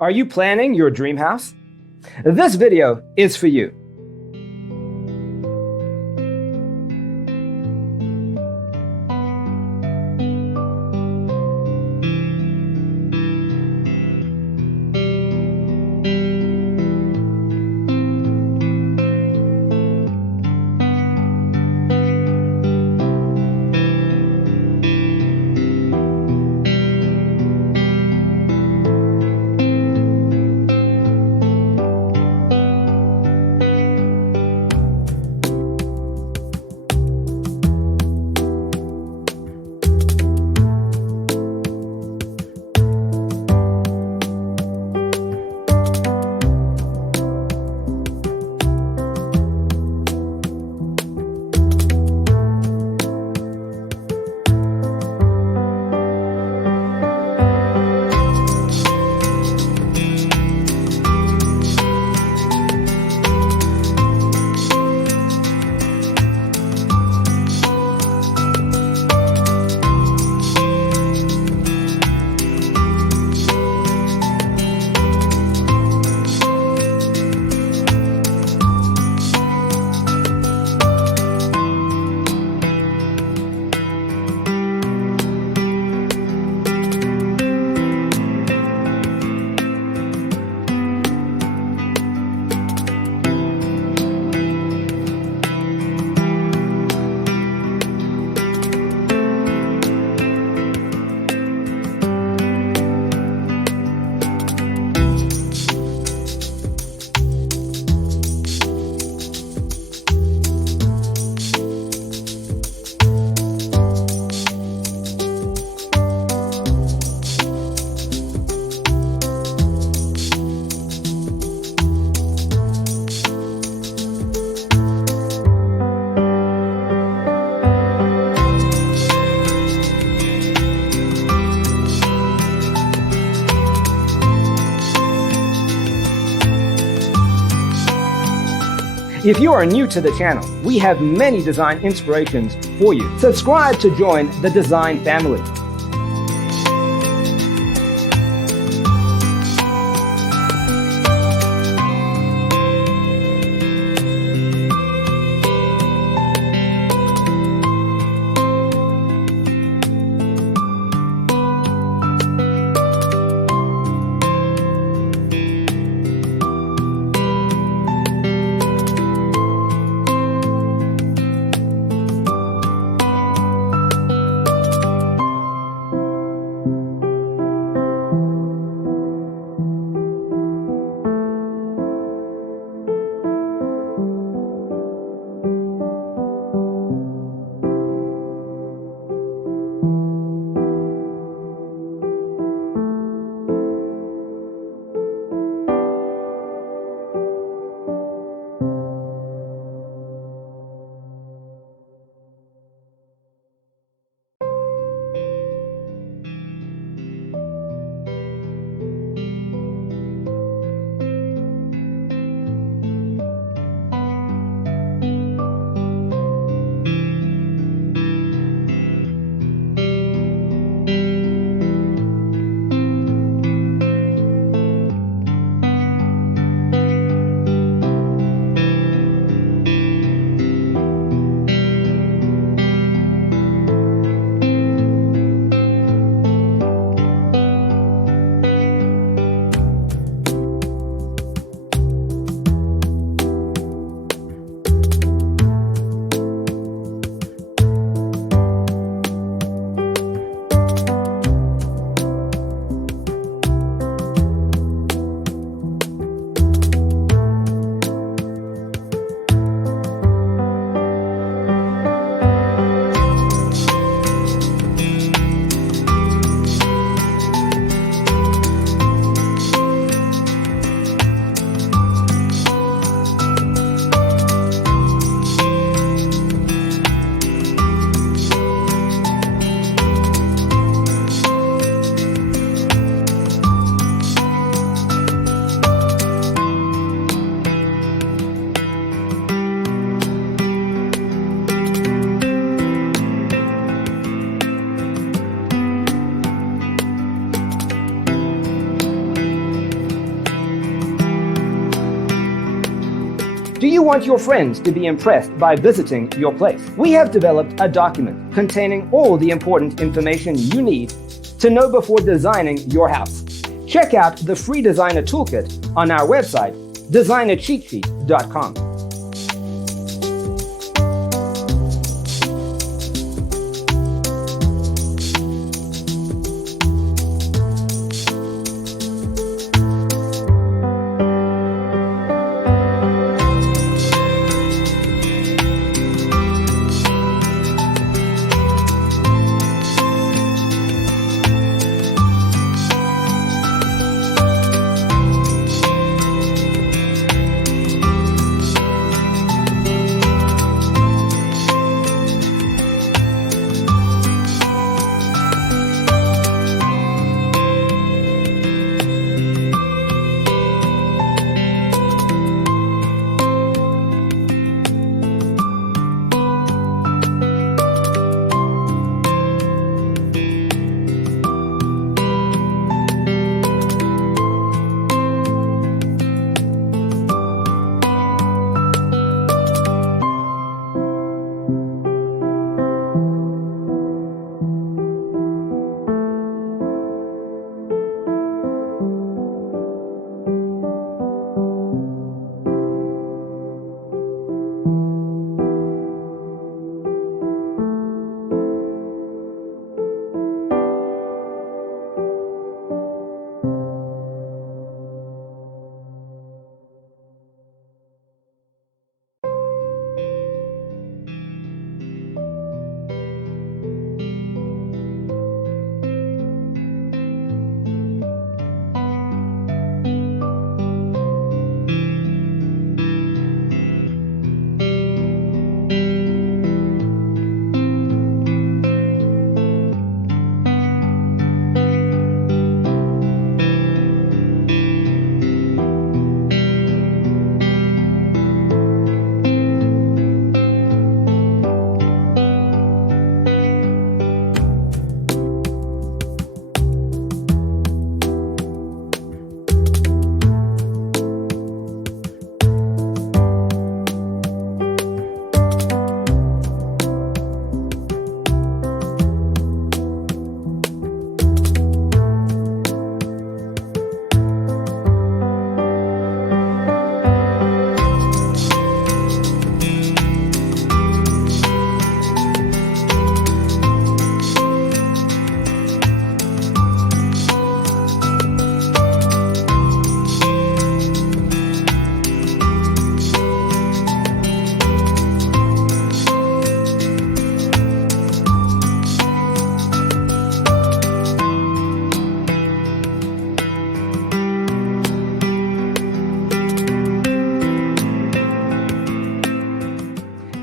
Are you planning your dream house? This video is for you. If you are new to the channel, we have many design inspirations for you. Subscribe to join the design family. Do you want your friends to be impressed by visiting your place? We have developed a document containing all the important information you need to know before designing your house. Check out the free designer toolkit on our website, designercheatsheet.com.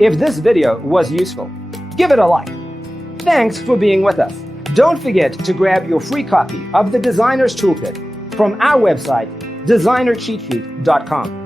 If this video was useful, give it a like. Thanks for being with us. Don't forget to grab your free copy of the Designer's Toolkit from our website, designercheatsheet.com.